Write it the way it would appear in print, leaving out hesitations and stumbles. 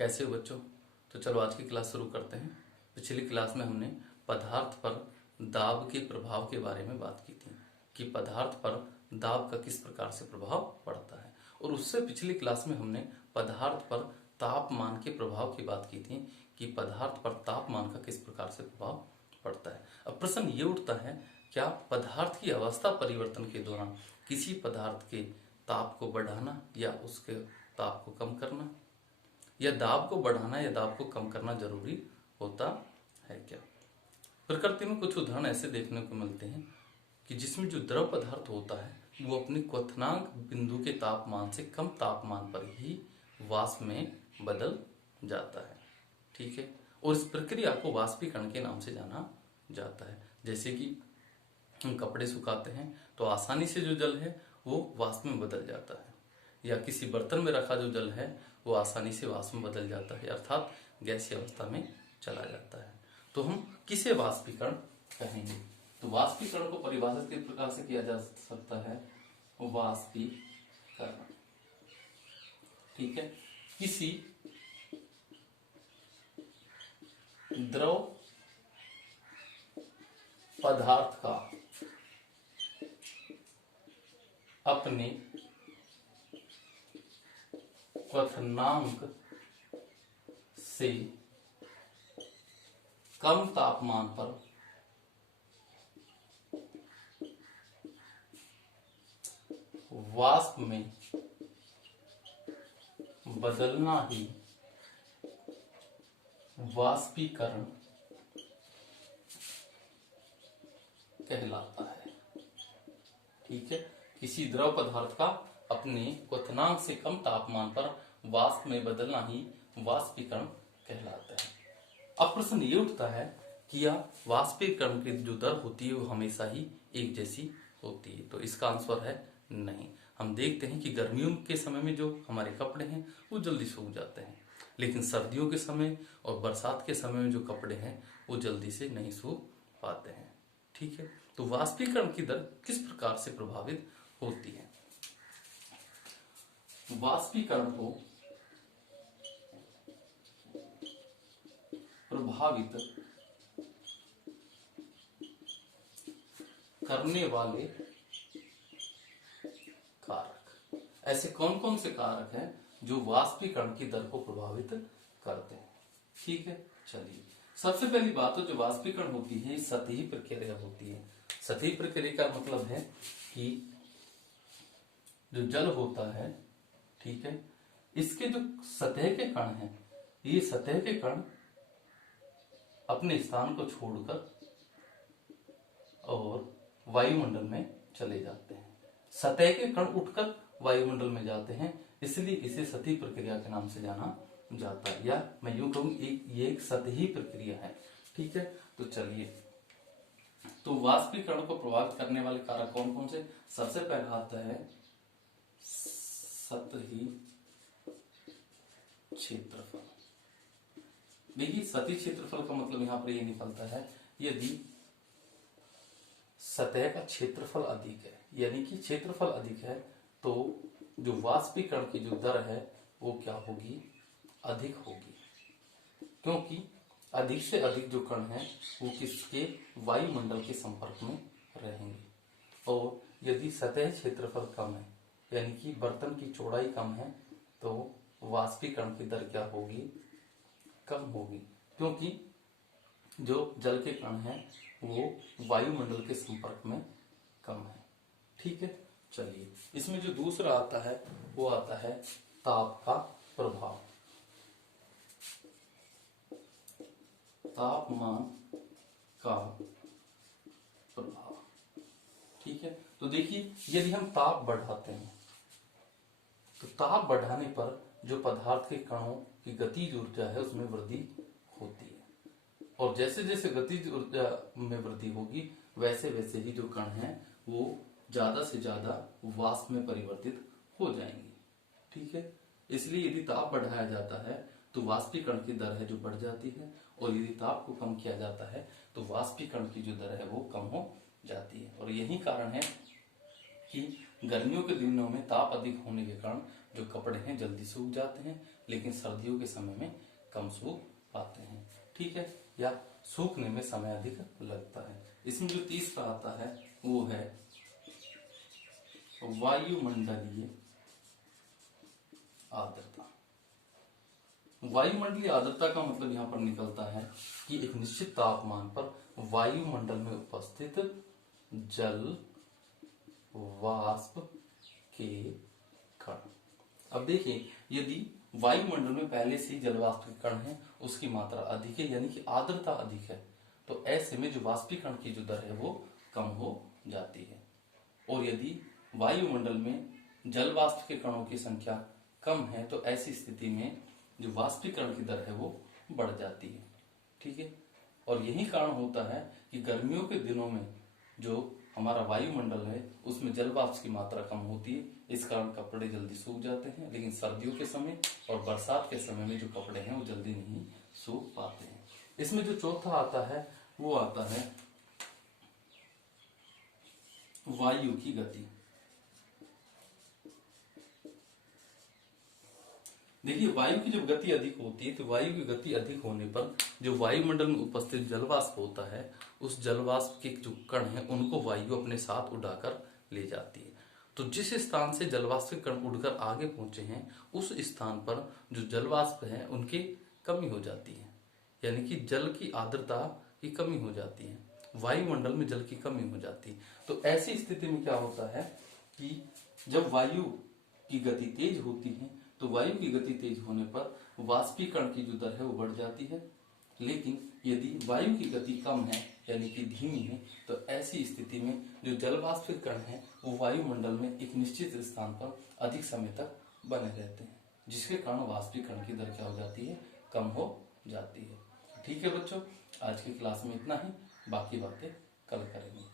कैसे हो बच्चों। तो चलो आज की क्लास शुरू करते हैं। पिछली क्लास में हमने पदार्थ पर दाब के प्रभाव के बारे में बात की थी कि पदार्थ पर दाब का किस प्रकार से प्रभाव पड़ता है, और उससे पिछली क्लास में हमने पदार्थ पर तापमान के प्रभाव की बात की थी कि पदार्थ पर तापमान का किस प्रकार से प्रभाव पड़ता है। अब प्रश्न ये उठता है, क्या पदार्थ की अवस्था परिवर्तन के दौरान किसी पदार्थ के ताप को बढ़ाना या उसके ताप को कम करना, या दाब को बढ़ाना या दाब को कम करना जरूरी होता है क्या। प्रकृति में कुछ उदाहरण ऐसे देखने को मिलते हैं कि जिसमें जो द्रव पदार्थ होता है वो अपने क्वथनांक बिंदु के तापमान से कम तापमान पर ही वाष्प में बदल जाता है। ठीक है, और इस प्रक्रिया को वाष्पीकरण के नाम से जाना जाता है। जैसे कि हम कपड़े सुखाते हैं तो आसानी से जो जल है वो वाष्प में बदल जाता है, या किसी बर्तन में रखा जो जल है वो आसानी से वाष्प में बदल जाता है, अर्थात गैसीय अवस्था में चला जाता है। तो हम किसे वाष्पीकरण कहेंगे। तो वाष्पीकरण को परिभाषित किस प्रकार से किया जा सकता है, वाष्पीकरण। ठीक है, किसी द्रव पदार्थ का अपने क्वथनांक से कम तापमान पर वाष्प में बदलना ही वाष्पीकरण कहलाता है। ठीक है, किसी द्रव पदार्थ का अपने क्वथनांक से कम तापमान पर वाष्प में बदलना ही वाष्पीकरण कहलाता है। अब प्रश्न ये उठता है कि यह वाष्पीकरण की जो दर होती है वो हमेशा ही एक जैसी होती है। तो इसका आंसर है नहीं। हम देखते हैं कि गर्मियों के समय में जो हमारे कपड़े हैं वो जल्दी सूख जाते हैं, लेकिन सर्दियों के समय और बरसात के समय में जो कपड़े हैं वो जल्दी से नहीं सूख पाते हैं। ठीक है, तो वाष्पीकरण की दर किस प्रकार से प्रभावित होती है। वाष्पीकरण को प्रभावित करने वाले कारक, ऐसे कौन कौन से कारक हैं जो वाष्पीकरण की दर को प्रभावित करते हैं। ठीक है, चलिए सबसे पहली बात तो जो वाष्पीकरण होती है सतही प्रक्रिया होती है। सतही प्रक्रिया का मतलब है कि जो जल होता है, ठीक है, इसके जो सतह के कण हैं, ये सतह के कण अपने स्थान को छोड़कर और वायुमंडल में चले जाते हैं। सतह के कण उठकर वायुमंडल में जाते हैं, इसलिए इसे सतही प्रक्रिया के नाम से जाना जाता है, या मैं यूं कहूं ये एक सतही प्रक्रिया है। ठीक है, तो चलिए, तो वाष्पीकरण को प्रभावित करने वाले कारक कौन कौन से। सबसे पहला आता है सतही क्षेत्रफल। देखिए सतही क्षेत्रफल का मतलब यहां पर ये निकलता है यदि सतह का क्षेत्रफल अधिक है, यानी कि क्षेत्रफल अधिक है, तो जो वाष्पीकरण की जो दर है वो क्या होगी, अधिक होगी, क्योंकि अधिक से अधिक जो कण हैं वो किसके, वायुमंडल के संपर्क में रहेंगे। और यदि सतह क्षेत्रफल कम है, यानी कि बर्तन की चौड़ाई कम है, तो वाष्पीकरण की दर क्या होगी, कम होगी, क्योंकि जो जल के कण हैं वो वायुमंडल के संपर्क में कम है। ठीक है, चलिए इसमें जो दूसरा आता है वो आता है ताप का प्रभाव। तापमान का प्रभाव। ठीक है, तो देखिए यदि हम ताप बढ़ाते हैं तो ताप बढ़ाने पर जो पदार्थ के कणों की गतिज ऊर्जा है उसमें वृद्धि होती है, और जैसे जैसे गतिज ऊर्जा में वृद्धि होगी वैसे वैसे ही जो कण हैं वो ज्यादा से ज्यादा वाष्प में परिवर्तित हो जाएंगे। ठीक है, इसलिए यदि ताप बढ़ाया जाता है तो वाष्पीकरण की दर है जो बढ़ जाती है, और यदि ताप को कम किया जाता है तो वाष्पीकरण की जो दर है वो कम हो जाती है। और यही कारण है कि गर्मियों के दिनों में ताप अधिक होने के कारण जो कपड़े हैं जल्दी सूख जाते हैं, लेकिन सर्दियों के समय में कम सूख पाते हैं। ठीक है, या सूखने में समय अधिक लगता है। इसमें जो तीसरा आता है वो है वायुमंडलीय आर्द्रता। वायुमंडलीय आर्द्रता का मतलब यहाँ पर निकलता है कि एक निश्चित तापमान पर वायुमंडल में उपस्थित जल वाष्प के कण। अब देखिए, यदि वायुमंडल में पहले से ही जल वाष्प के कण हैं, उसकी मात्रा अधिक है यानी कि आर्द्रता अधिक है, तो ऐसे में जो वाष्पीकरण की जो दर है वो कम हो जाती है। और यदि वायुमंडल में जल वाष्प के कणों की संख्या कम है तो ऐसी स्थिति में जो वाष्पीकरण की दर है वो बढ़ जाती है। ठीक है, और यही कारण होता है कि गर्मियों के दिनों में जो हमारा वायुमंडल है उसमें जल वाष्प की मात्रा कम होती है, इस कारण कपड़े जल्दी सूख जाते हैं। लेकिन सर्दियों के समय और बरसात के समय में जो कपड़े हैं वो जल्दी नहीं सूख पाते हैं। इसमें जो चौथा आता है वो आता है वायु की गति। देखिए, वायु की जब गति अधिक होती है तो वायु की गति अधिक होने पर जो वायुमंडल में उपस्थित जलवाष्प होता है उस जलवाष्प के जो कण हैं उनको वायु अपने साथ उड़ाकर ले जाती है। तो जिस स्थान से जलवाष्प के कण उड़कर आगे पहुंचे हैं उस स्थान पर जो जलवाष्प है उनकी कमी हो जाती है, यानी कि जल की आर्द्रता की कमी हो जाती है, वायुमंडल में जल की कमी हो जाती है। तो ऐसी स्थिति में क्या होता है कि जब वायु की गति तेज होती है तो वायु की गति तेज होने पर वाष्पीकरण की जो दर है वो बढ़ जाती है। लेकिन यदि वायु की गति कम है यानी कि धीमी है तो ऐसी स्थिति में जो जलवाष्प के कण है वो वायुमंडल में एक निश्चित स्थान पर अधिक समय तक बने रहते हैं, जिसके कारण वाष्पीकरण की दर क्या हो जाती है, कम हो जाती है। ठीक है बच्चों, आज की क्लास में इतना ही, बाकी बातें कल करेंगे।